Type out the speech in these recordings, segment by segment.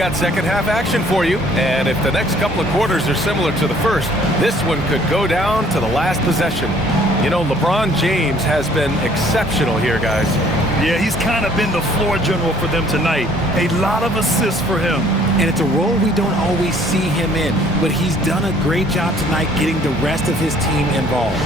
got second half action for you, and if the next couple of quarters are similar to the first, this one could go down to the last possession. You know, LeBron James has been exceptional here, guys. Yeah, he's kind of been the floor general for them tonight. A lot of assists for him. And it's a role we don't always see him in, but he's done a great job tonight getting the rest of his team involved.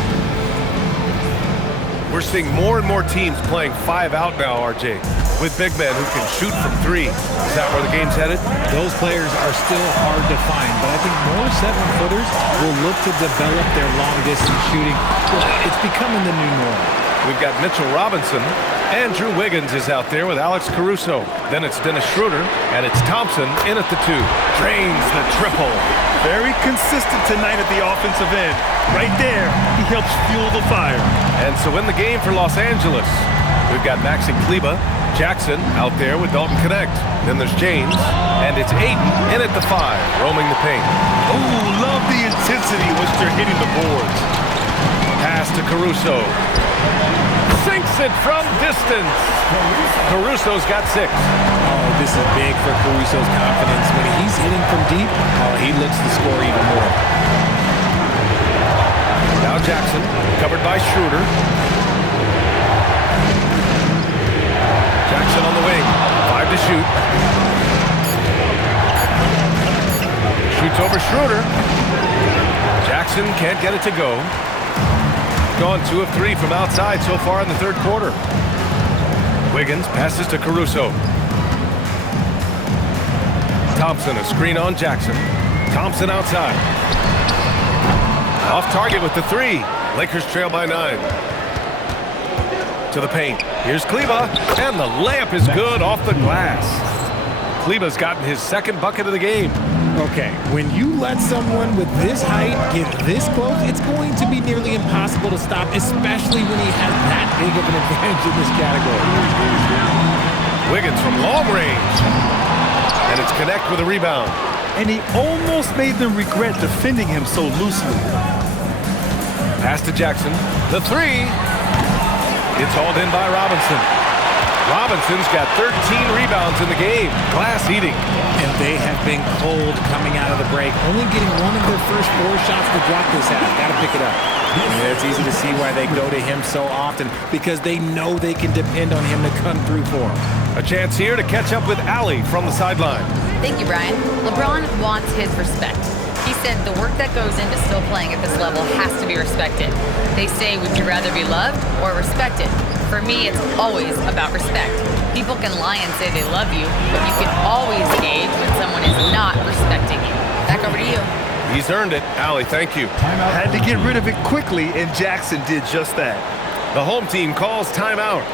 We're seeing more and more teams playing 5 out now, RJ, with big men who can shoot from 3. Is that where the game's headed? Those players are still hard to find, but I think more 7-footers will look to develop their long-distance shooting. It's becoming the new norm. We've got Mitchell Robinson. Andrew Wiggins is out there with Alex Caruso. Then it's Dennis Schroeder, and it's Thompson in at the 2. Drains the triple. Very consistent tonight at the offensive end. Right there, he helps fuel the fire. And so in the game for Los Angeles, we've got Maxi Kleber, Jackson out there with Dalton Connect. Then there's James, and it's Ayton in at the 5, roaming the paint. Ooh, love the intensity once they're hitting the boards. Pass to Caruso. Sinks it from distance. Caruso's got 6. Oh, this is big for Caruso's confidence. When he's hitting from deep, he looks to score even more. Now Jackson, covered by Schroeder. Jackson on the wing, 5 to shoot. Shoots over Schroeder. Jackson can't get it to go. Gone 2 of 3 from outside so far in the third quarter. Wiggins passes to Caruso. Thompson, a screen on Jackson. Thompson outside. Off target with the 3. Lakers trail by 9. To the paint. Here's Kleber, and the layup is good off the glass. Kleber's gotten his 2nd bucket of the game. Okay, when you let someone with this height get this close, it's going to be nearly impossible to stop, especially when he has that big of an advantage in this category. Wiggins from long range. And it's Connect with a rebound. And he almost made them regret defending him so loosely. Pass to Jackson. The 3. It's hauled in by Robinson. Robinson's got 13 rebounds in the game. Glass eating. And they have been cold coming out of the break. Only getting one of their first 4 shots to drop this half. Got to pick it up. And it's easy to see why they go to him so often, because they know they can depend on him to come through for them. A chance here to catch up with Allie from the sideline. Thank you, Brian. LeBron wants his respect. He said the work that goes into still playing at this level has to be respected. They say, would you rather be loved or respected? For me, it's always about respect. People can lie and say they love you, but you can always gauge when someone is not respecting you. Back over to you. He's earned it. Allie, thank you. Had to get rid of it quickly, and Jackson did just that. The home team calls timeout.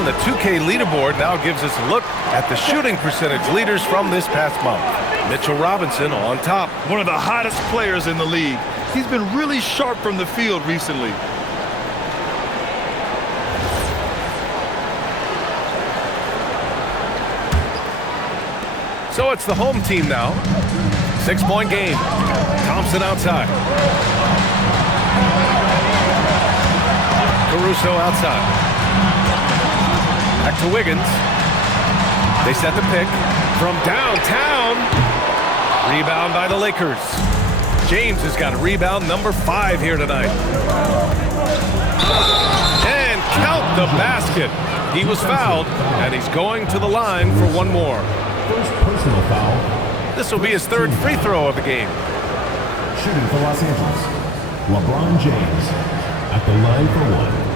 The 2K leaderboard now gives us a look at the shooting percentage leaders from this past month. Mitchell Robinson on top. One of the hottest players in the league. He's been really sharp from the field recently. So it's the home team now. 6-point game. Thompson outside. Caruso outside. Back to Wiggins. They set the pick from downtown. Rebound by the Lakers. James has got rebound number 5 here tonight. And count the basket. He was fouled, and he's going to the line for one more. First personal foul. This will be his 3rd free throw of the game. Shooting for Los Angeles, LeBron James at the line for one.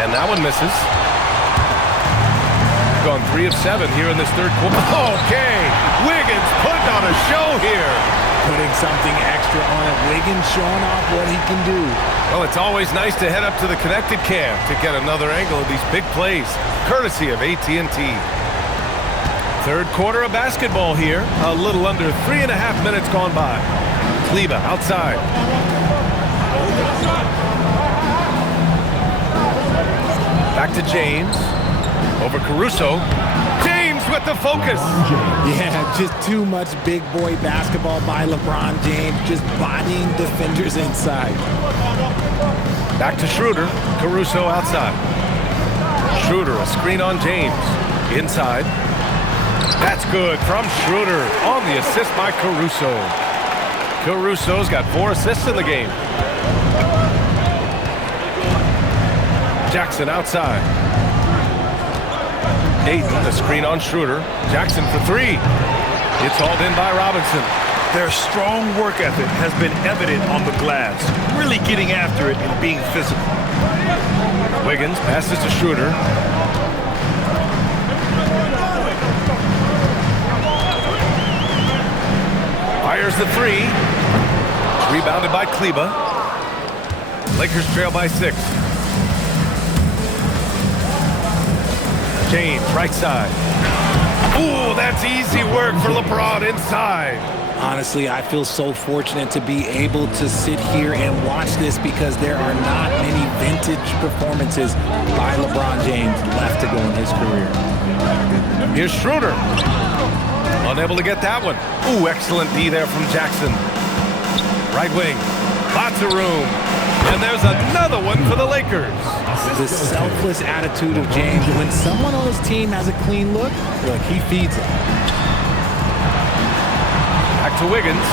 And that one misses. Gone 3 of 7 here in this 3rd quarter. Okay, Wiggins putting on a show here. Putting something extra on it. Wiggins showing off what he can do. Well, it's always nice to head up to the connected cam to get another angle of these big plays, courtesy of AT&T. 3rd quarter of basketball here. A little under 3.5 minutes gone by. Kleba outside. Back to James. Over Caruso. James with the focus. Yeah, just too much big boy basketball by LeBron James, just bodying defenders inside. Back to Schroeder. Caruso outside. Schroeder, a screen on James. Inside. That's good from Schroeder on the assist by Caruso. Caruso's got 4 assists in the game. Jackson outside. Ayton, the screen on Schroeder. Jackson for 3. It's hauled in by Robinson. Their strong work ethic has been evident on the glass, really getting after it and being physical. Wiggins passes to Schroeder. Fires the 3. Rebounded by Kleba. Lakers trail by 6. James, right side. Ooh, that's easy work for LeBron inside. Honestly, I feel so fortunate to be able to sit here and watch this because there are not many vintage performances by LeBron James left to go in his career. Here's Schroeder. Unable to get that one. Ooh, excellent D there from Jackson. Right wing. Lots of room. And there's another one for the Lakers. The selfless attitude of James. When someone on his team has a clean look, he feeds it. Back to Wiggins.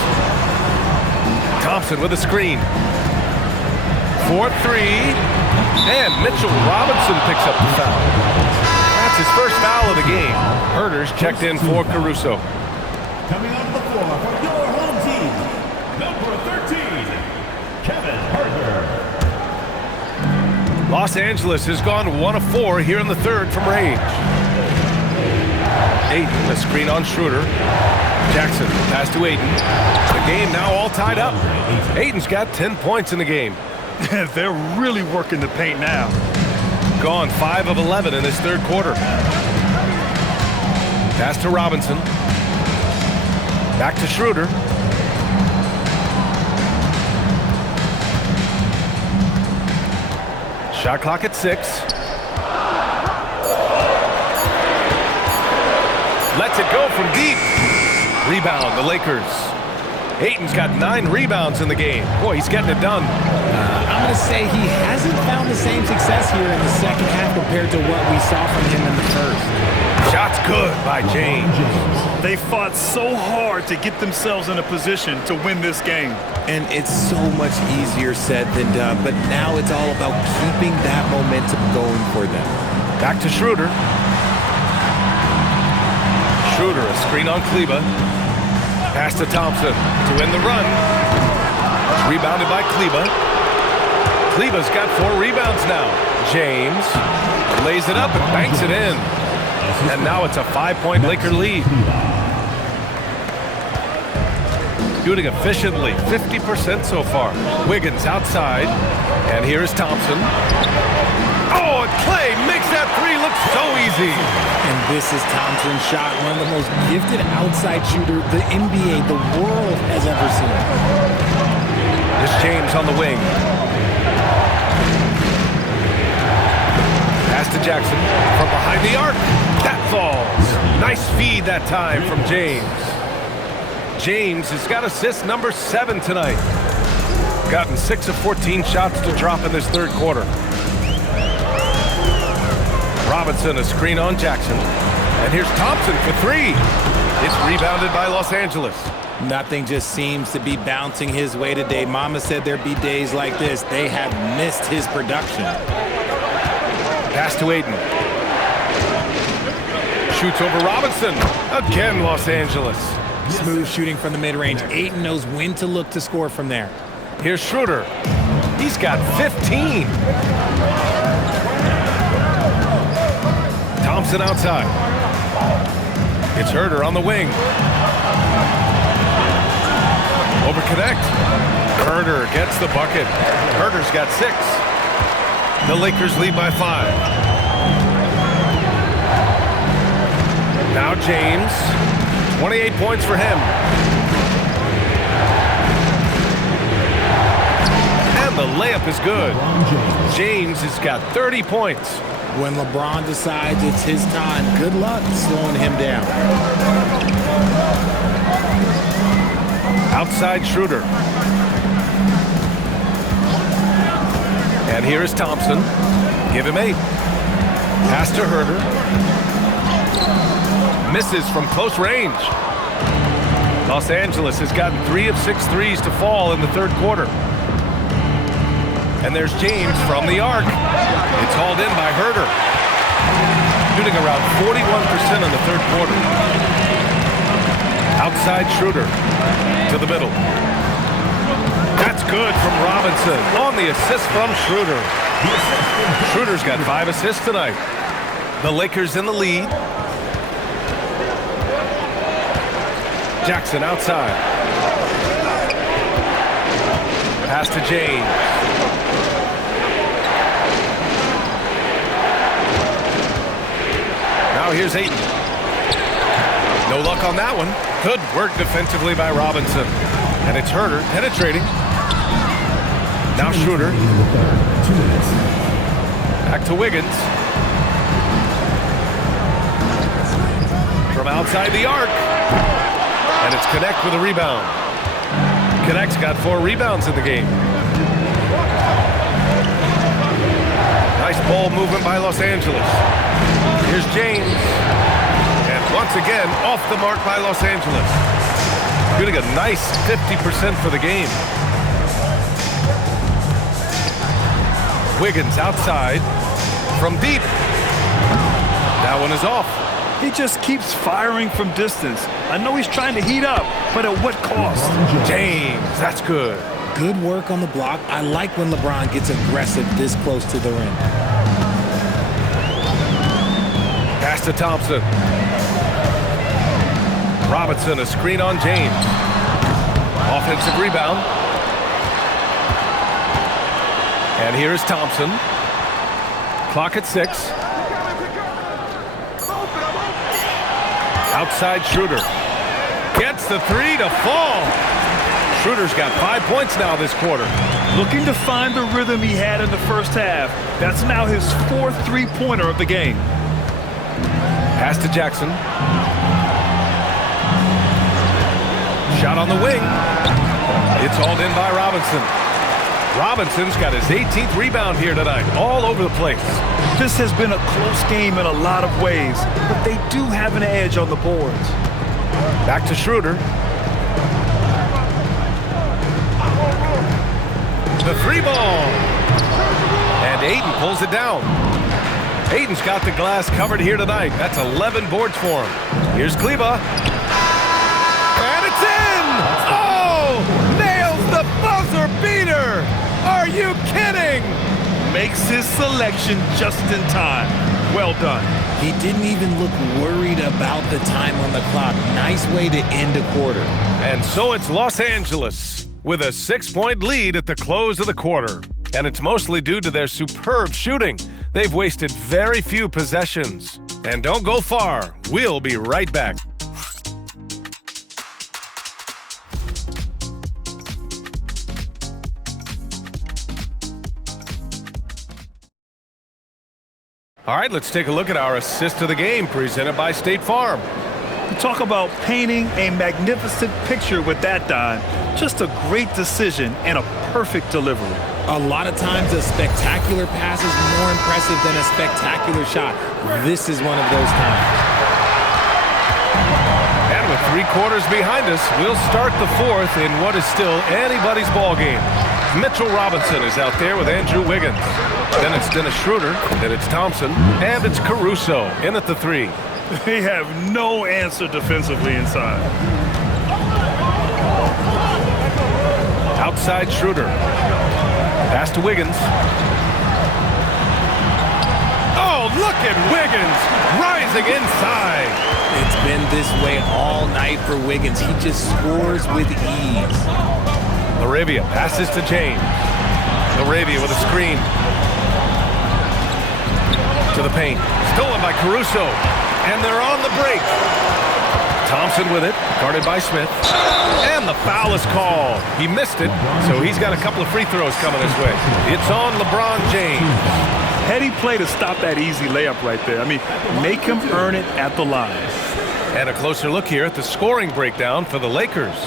Thompson with a screen. 4-3. And Mitchell Robinson picks up the foul. That's his first foul of the game. Herter's checked in for Caruso. Coming on the floor for your home team, number 13, Kevin Herter. Los Angeles has gone 1 of 4 here in the 3rd from range. Ayton, the screen on Schroeder. Jackson, pass to Ayton. The game now all tied up. Ayton's got 10 points in the game. They're really working the paint now. Gone 5 of 11 in this 3rd quarter. Pass to Robinson. Back to Schroeder. Shot clock at 6. Lets it go from deep. Rebound, the Lakers. Ayton's got 9 rebounds in the game. Boy, he's getting it done. I'm going to say he hasn't found the same success here in the second half compared to what we saw from him in the first. Shot's good by James. They fought so hard to get themselves in a position to win this game. And it's so much easier said than done, but now it's all about keeping that momentum going for them. Back to Schroeder. Schroeder, a screen on Kleba. Pass to Thompson to win the run. Rebounded by Kleba. Kleba's got 4 rebounds now. James lays it up and banks it in. And now it's a 5-point Laker lead. Shooting efficiently, 50% so far. Wiggins outside. And here's Thompson. Oh, and Clay makes that 3 look so easy. And this is Thompson's shot, one of the most gifted outside shooter the NBA, the world has ever seen. This James on the wing. Pass to Jackson from behind the arc. That falls. Nice feed that time from James. James has got assist number 7 tonight. Gotten 6 of 14 shots to drop in this third quarter. Robinson, a screen on Jackson. And here's Thompson for 3. It's rebounded by Los Angeles. Nothing just seems to be bouncing his way today. Mama said there'd be days like this. They have missed his production. Pass to Aiden. Shoots over Robinson. Again, Los Angeles. Smooth shooting from the mid-range. Aiden knows when to look to score from there. Here's Schroeder. He's got 15. Thompson outside. It's Herder on the wing. Over connect. Herder gets the bucket. Herder's got 6. The Lakers lead by 5. Now James. 28 points for him. And the layup is good. James has got 30 points. When LeBron decides it's his time, good luck slowing him down. Outside Schroeder. And here is Thompson. Give him 8. Pass to Herder. Misses from close range. Los Angeles has gotten 3 of 6 threes to fall in the third quarter. And there's James from the arc. It's hauled in by Herder. Shooting around 41% in the third quarter. Outside Schroeder to the middle. That's good from Robinson on the assist from Schroeder. Schroeder's got 5 assists tonight. The Lakers in the lead. Jackson outside. Pass to James. Now here's Ayton. No luck on that one. Good work defensively by Robinson. And it's Herder penetrating. Now Schroeder. Back to Wiggins. From outside the arc. And it's Connect with a rebound. Connect's got 4 rebounds in the game. Nice ball movement by Los Angeles. Here's James. And once again, off the mark by Los Angeles. Shooting a nice 50% for the game. Wiggins outside from deep. That one is off. He just keeps firing from distance. I know he's trying to heat up, but at what cost? James, that's good. Good work on the block. I like when LeBron gets aggressive this close to the rim. Pass to Thompson. Robinson, a screen on James. Offensive rebound. And here is Thompson. Clock at 6. Outside Schroeder. Gets the 3 to fall. Schroeder's got 5 points now this quarter. Looking to find the rhythm he had in the first half. That's now his 4th three-pointer of the game. Pass to Jackson. Shot on the wing. It's hauled in by Robinson. Robinson's got his 18th rebound here tonight, all over the place. This has been a close game in a lot of ways, but they do have an edge on the boards. Back to Schroeder. The 3 ball. And Ayton pulls it down. Ayton's got the glass covered here tonight. That's 11 boards for him. Here's Kleba. And it's in! Oh! Nails the buzzer beater! Are you kidding? Makes his selection just in time. Well done. He didn't even look worried about the time on the clock. Nice way to end a quarter. And so it's Los Angeles with a 6-point lead at the close of the quarter. And it's mostly due to their superb shooting. They've wasted very few possessions. And don't go far. We'll be right back. All right, let's take a look at our assist of the game presented by State Farm. Talk about painting a magnificent picture with that, Don. Just a great decision and a perfect delivery. A lot of times a spectacular pass is more impressive than a spectacular shot. This is one of those times. And with 3 quarters behind us, we'll start the 4th in what is still anybody's ball game. Mitchell Robinson is out there with Andrew Wiggins. Then it's Dennis Schroeder, then it's Thompson, and it's Caruso in at the 3. They have no answer defensively inside. Outside Schroeder. Pass to Wiggins. Oh, look at Wiggins rising inside. It's been this way all night for Wiggins. He just scores with ease. Laravia passes to James. Laravia with a screen. To the paint. Stolen by Caruso. And they're on the break. Thompson with it, guarded by Smith. And the foul is called. He missed it, so he's got a couple of free throws coming his way. It's on LeBron James. Heady play to stop that easy layup right there. I mean, make him earn it at the line. And a closer look here at the scoring breakdown for the Lakers.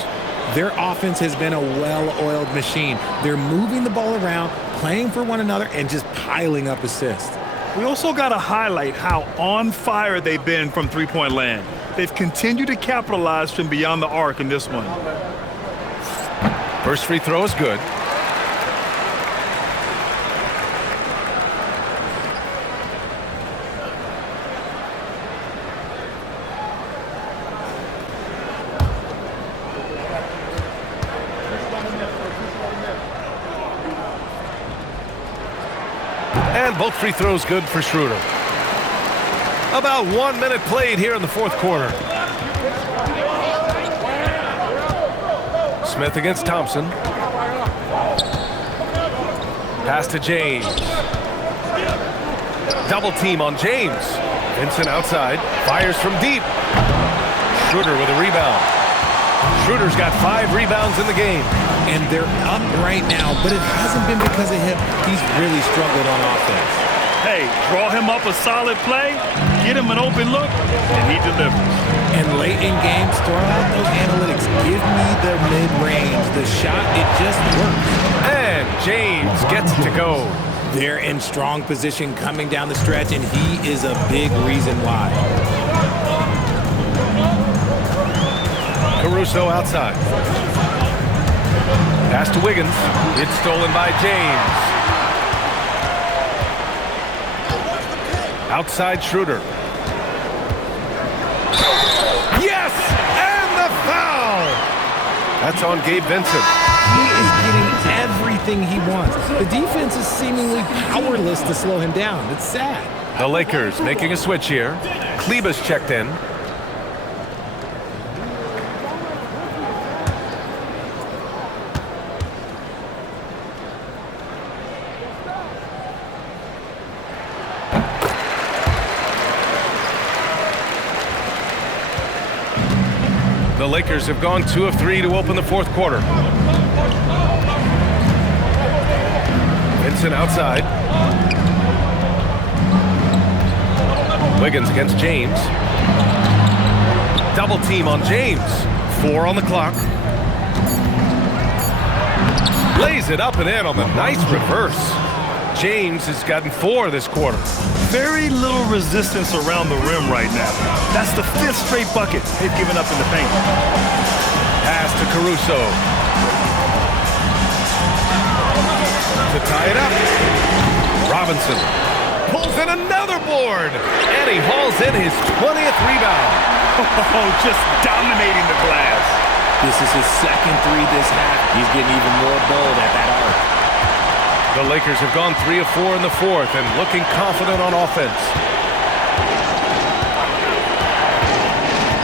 Their offense has been a well-oiled machine. They're moving the ball around, playing for one another, and just piling up assists. We also got to highlight how on fire they've been from three-point land. They've continued to capitalize from beyond the arc in this one. First free throw is good. And both free throws good for Schroeder. About 1 minute played here in the 4th quarter. Smith against Thompson. Pass to James. Double team on James. Vincent outside. Fires from deep. Schroeder with a rebound. Schroeder's got 5 rebounds in the game. And they're up right now, but it hasn't been because of him. He's really struggled on offense. Hey, draw him up a solid play, get him an open look, and he delivers. And late in games, throw out those analytics. Give me the mid-range. The shot, it just works. And James gets to go. They're in strong position coming down the stretch, and he is a big reason why. Caruso outside. Pass to Wiggins. It's stolen by James. Outside Schroeder. Yes! And the foul! That's on Gabe Vincent. He is getting everything he wants. The defense is seemingly powerless to slow him down. It's sad. The Lakers making a switch here. Kleba's checked in. The Lakers have gone 2 of 3 to open the 4th quarter. Vincent outside. Wiggins against James. Double team on James. 4 on the clock. Lays it up and in on the nice reverse. James has gotten 4 this quarter. Very little resistance around the rim right now. That's the 5th straight bucket they've given up in the paint. Pass to Caruso. To tie it up. Robinson pulls in another board. And he hauls in his 20th rebound. Oh, just dominating the glass. This is his 2nd 3 this half. He's getting even more bold at that arc. The Lakers have gone 3 of 4 in the 4th and looking confident on offense.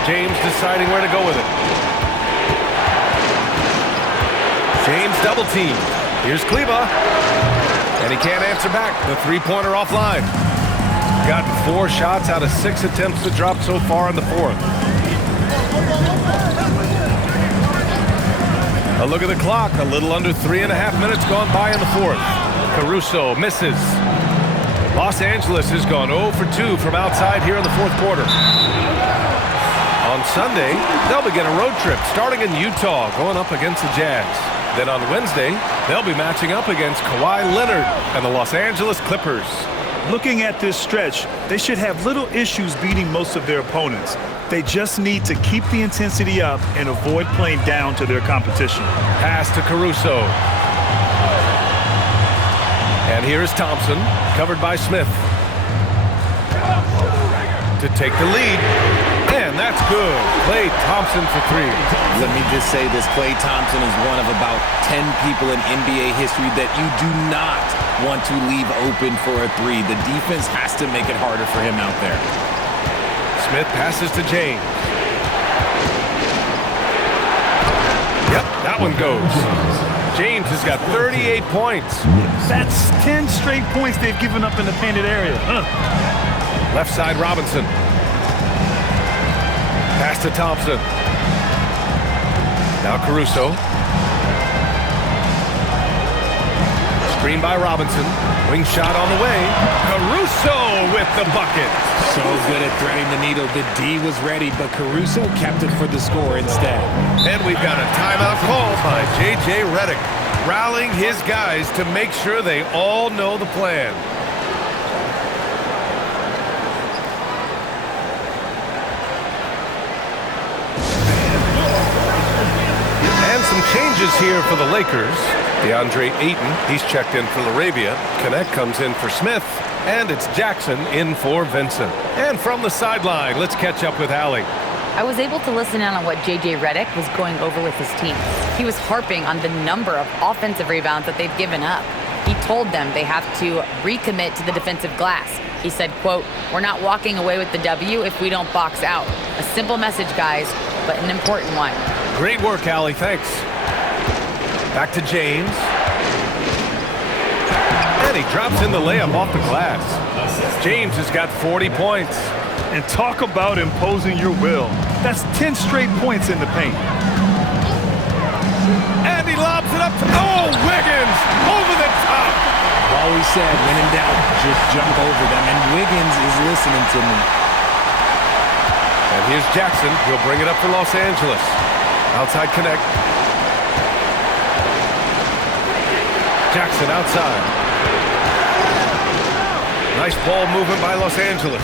James deciding where to go with it. James double team. Here's Kleba. And he can't answer back. The three-pointer offline. Gotten 4 shots out of 6 attempts to drop so far in the 4th. A look at the clock. A little under 3.5 minutes gone by in the 4th. Caruso misses. Los Angeles has gone 0 for 2 from outside here in the fourth quarter. On Sunday, they'll begin a road trip starting in Utah, going up against the Jazz. Then on Wednesday, they'll be matching up against Kawhi Leonard and the Los Angeles Clippers. Looking at this stretch, they should have little issues beating most of their opponents. They just need to keep the intensity up and avoid playing down to their competition. Pass to Caruso. And here is Thompson, covered by Smith. To take the lead. And that's good. Klay Thompson for three. Let me just say this. Klay Thompson is one of about 10 people in NBA history that you do not want to leave open for a three. The defense has to make it harder for him out there. Smith passes to James. Yep, that one goes. James has got 38 points. That's 10 straight points they've given up in the painted area. Left side, Robinson. Pass to Thompson. Now Caruso. Screen by Robinson. Wing shot on the way. Caruso with the bucket. So good at threading the needle. The D was ready, but Caruso kept it for the score instead. And we've got a timeout call by J.J. Redick, rallying his guys to make sure they all know the plan. And some changes here for the Lakers. DeAndre Ayton, he's checked in for Laravia. Connect comes in for Smith. And it's Jackson in for Vincent. And from the sideline, let's catch up with Allie. I was able to listen in on what J.J. Redick was going over with his team. He was harping on the number of offensive rebounds that they've given up. He told them they have to recommit to the defensive glass. He said, quote, "We're not walking away with the W if we don't box out." A simple message, guys, but an important one. Great work, Allie. Thanks. Back to James. And he drops in the layup off the glass. James has got 40 points. And talk about imposing your will. That's 10 straight points in the paint. And he lobs it up to, oh, Wiggins over the top. Always said, when in doubt, just jump over them. And Wiggins is listening to me. And here's Jackson. He'll bring it up for Los Angeles. Outside connect. Jackson outside. Nice ball movement by Los Angeles.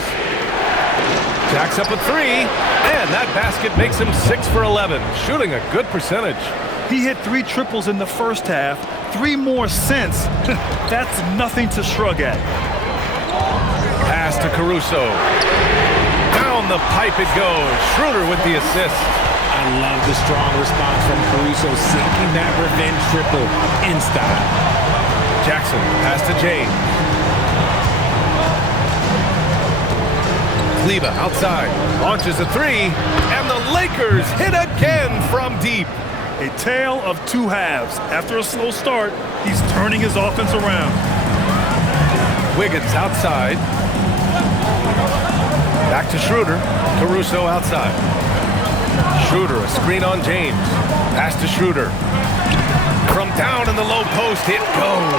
Jacks up a three, and that basket makes him 6 for 11, shooting a good percentage. He hit 3 triples in the first half, 3 more since. That's nothing to shrug at. Pass to Caruso. Down the pipe it goes. Schroeder with the assist. I love the strong response from Caruso, sinking that revenge triple in style. Jackson, pass to James. Kleba outside, launches a three, and the Lakers hit again from deep. A tale of 2 halves. After a slow start, he's turning his offense around. Wiggins outside. Back to Schroeder. Caruso outside. Schroeder, a screen on James. Pass to Schroeder. From down in the low post, it goes.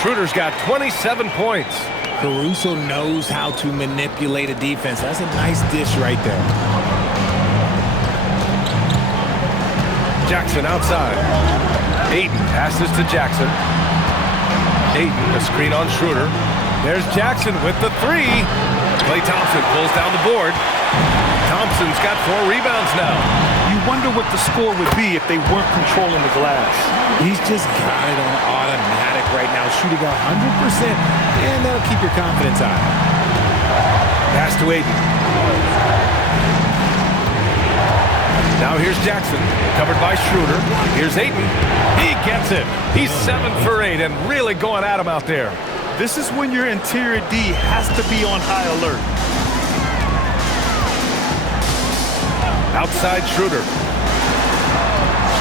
Schroeder's got 27 points. Caruso knows how to manipulate a defense. That's a nice dish right there. Jackson outside. Ayton passes to Jackson. Ayton, a screen on Schroeder. There's Jackson with the three. Klay Thompson pulls down the board. Thompson's got 4 rebounds now. You wonder what the score would be if they weren't controlling the glass. He's just got it on automatic right now, shooting 100%, and that'll keep your confidence high. Pass to Ayton. Now here's Jackson, covered by Schroeder. Here's Ayton. He gets it. He's 7 for 8 and really going at him out there. This is when your interior D has to be on high alert. Outside Schroeder.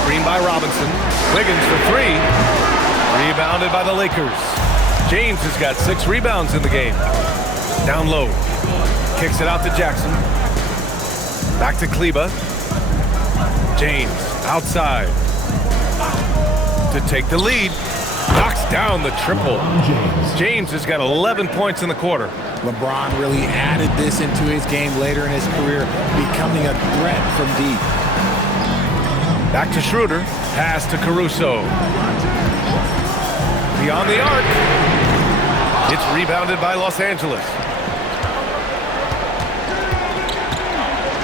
Screen by Robinson. Wiggins for 3. Rebounded by the Lakers. James has got 6 rebounds in the game. Down low. Kicks it out to Jackson. Back to Kleba. James outside to take the lead. Knocks down the triple. James. James has got 11 points in the quarter. LeBron really added this into his game later in his career, becoming a threat from deep. Back to Schroeder. Pass to Caruso. Beyond the arc. It's rebounded by Los Angeles.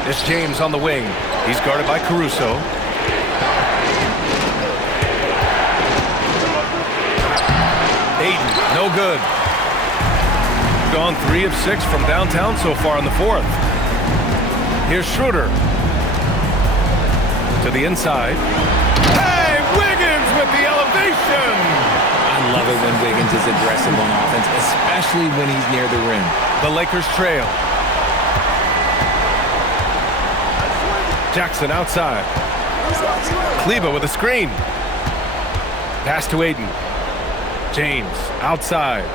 It's James on the wing. He's guarded by Caruso. Ayton, no good. Gone 3 of 6 from downtown so far in the fourth. Here's Schroeder. To the inside. Hey, Wiggins with the elevation! I love it when Wiggins is aggressive on offense, especially when he's near the rim. The Lakers trail. Jackson outside. Kleba with a screen. Pass to Ayton. James outside.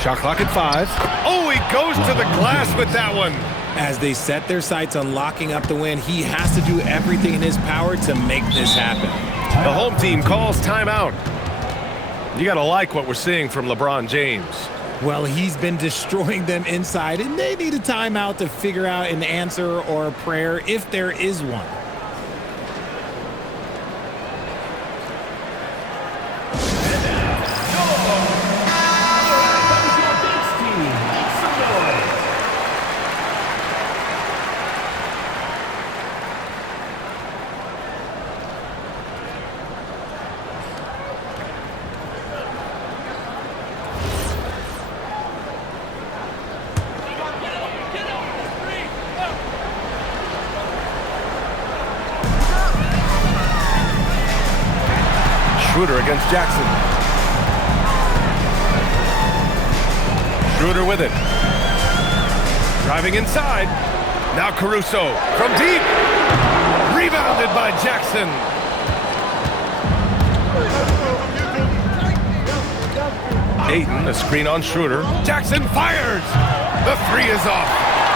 Shot clock at 5. Oh, he goes to the glass with that one. As they set their sights on locking up the win, he has to do everything in his power to make this happen. The home team calls timeout. You got to like what we're seeing from LeBron James. Well, he's been destroying them inside, and they need a timeout to figure out an answer or a prayer if there is one. Schroeder against Jackson. Schroeder with it. Driving inside. Now Caruso from deep. Rebounded by Jackson. Ayton, a screen on Schroeder. Jackson fires. The 3 is off.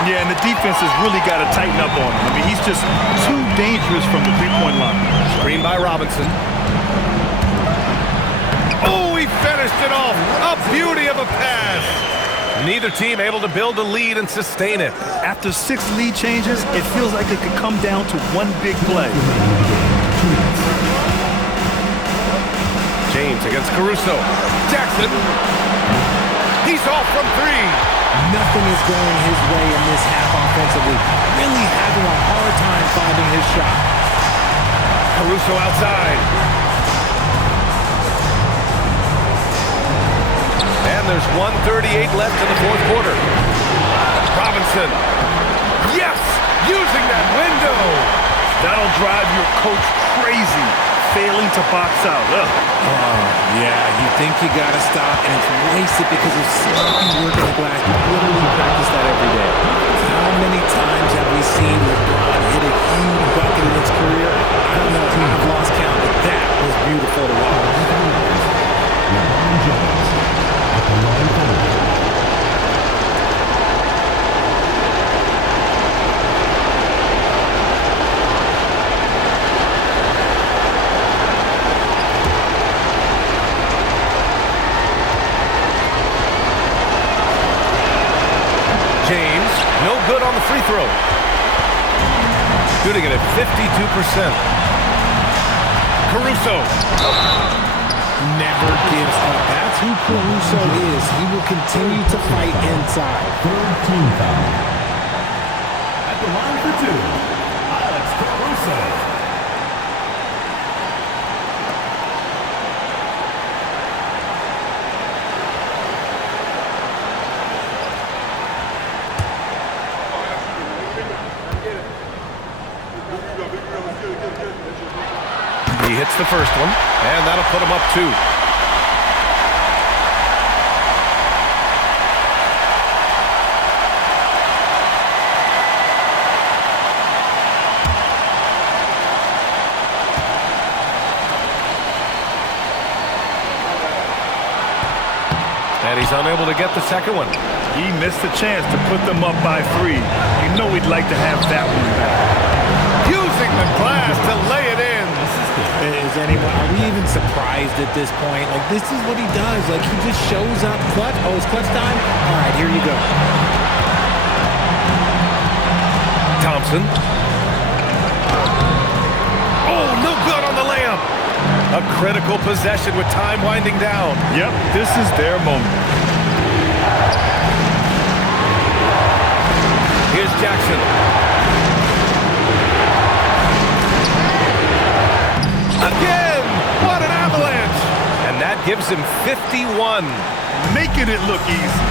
Yeah, and the defense has really got to tighten up on him. I mean, he's just too dangerous from the three-point line. Screen by Robinson. Oh, he finished it off. A beauty of a pass. Neither team able to build a lead and sustain it. After 6 lead changes, it feels like it could come down to one big play. James against Caruso. Jackson. He's off from 3. Nothing is going his way in this half offensively. Really having a hard time finding his shot. Caruso outside. And there's 1:38 left in the fourth quarter. Robinson. Yes! Using that window. That'll drive your coach crazy, failing to box out. Ugh. Yeah, you think you got to stop, and it's wasted because of sloppy work in the glass. You literally practice that every day. How many times have we seen LeBron hit a huge bucket in his career? I don't know. I've lost count, but that was beautiful to watch. LeBron James at the line forward. James, no good on the free throw. Shooting it at 52%. Caruso. Never gives up. That's who Caruso is. He will continue to fight inside. Third team foul. At the line for 2, Alex Caruso. He hits the first one, and that'll put him up 2. And he's unable to get the second one. He missed a chance to put them up by 3. You know he'd like to have that one back. Using the glass to lay it in. Is there anymore. Are we even surprised at this point? Like, this is what he does. Like, he just shows up. Clutch. Oh, it's clutch time? All right, here you go. Thompson. Oh, no good on the layup. A critical possession with time winding down. Yep, this is their moment. Here's Jackson. Again! What an avalanche! And that gives him 51. Making it look easy.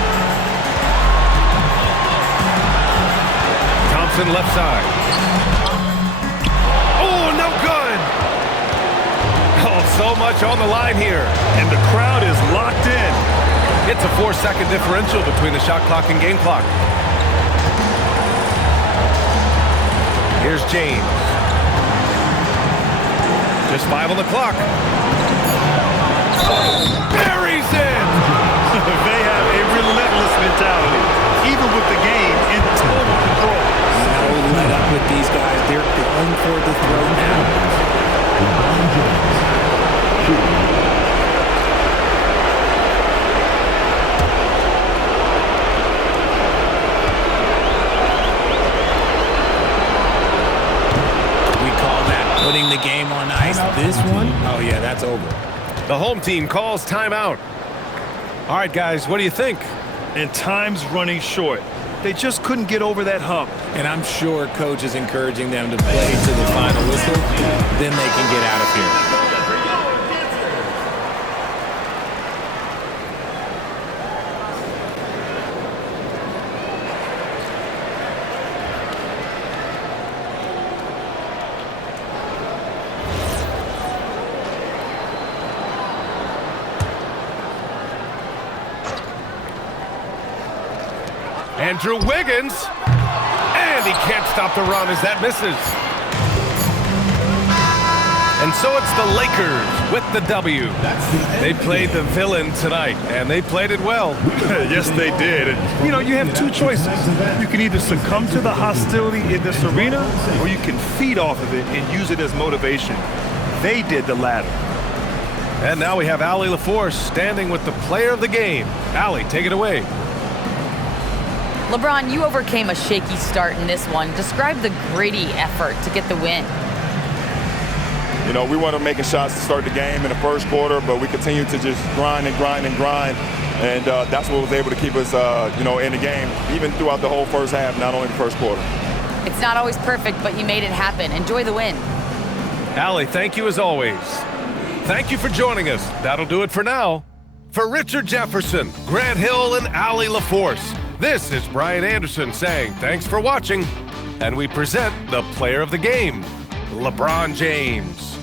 Thompson left side. Oh, no good! Oh, so much on the line here. And the crowd is locked in. It's a 4-second differential between the shot clock and game clock. Here's James. Just 5 on the clock. Buries it! They have a relentless mentality, even with the game in total control. No let up with these guys. They're going for the throw now. Putting the game on ice. This one, oh yeah, that's over. The home team calls timeout. All right, guys, what do you think? And time's running short. They just couldn't get over that hump. And I'm sure coach is encouraging them to play to the final whistle. Then they can get out of here. Andrew Wiggins, and he can't stop the run as that misses. And so it's the Lakers with the W. They played the villain tonight, and they played it well. Yes, they did. And, you know, you have two choices. You can either succumb to the hostility in this arena, or you can feed off of it and use it as motivation. They did the latter. And now we have Allie LaForce standing with the player of the game. Allie, take it away. LeBron, you overcame a shaky start in this one. Describe the gritty effort to get the win. You know, we weren't making shots to start the game in the first quarter, but we continued to just grind and grind and grind. And that's what was able to keep us, you know, in the game, even throughout the whole first half, not only the first quarter. It's not always perfect, but you made it happen. Enjoy the win. Allie, thank you as always. Thank you for joining us. That'll do it for now. For Richard Jefferson, Grant Hill, and Allie LaForce, this is Brian Anderson saying thanks for watching, and we present the player of the game, LeBron James.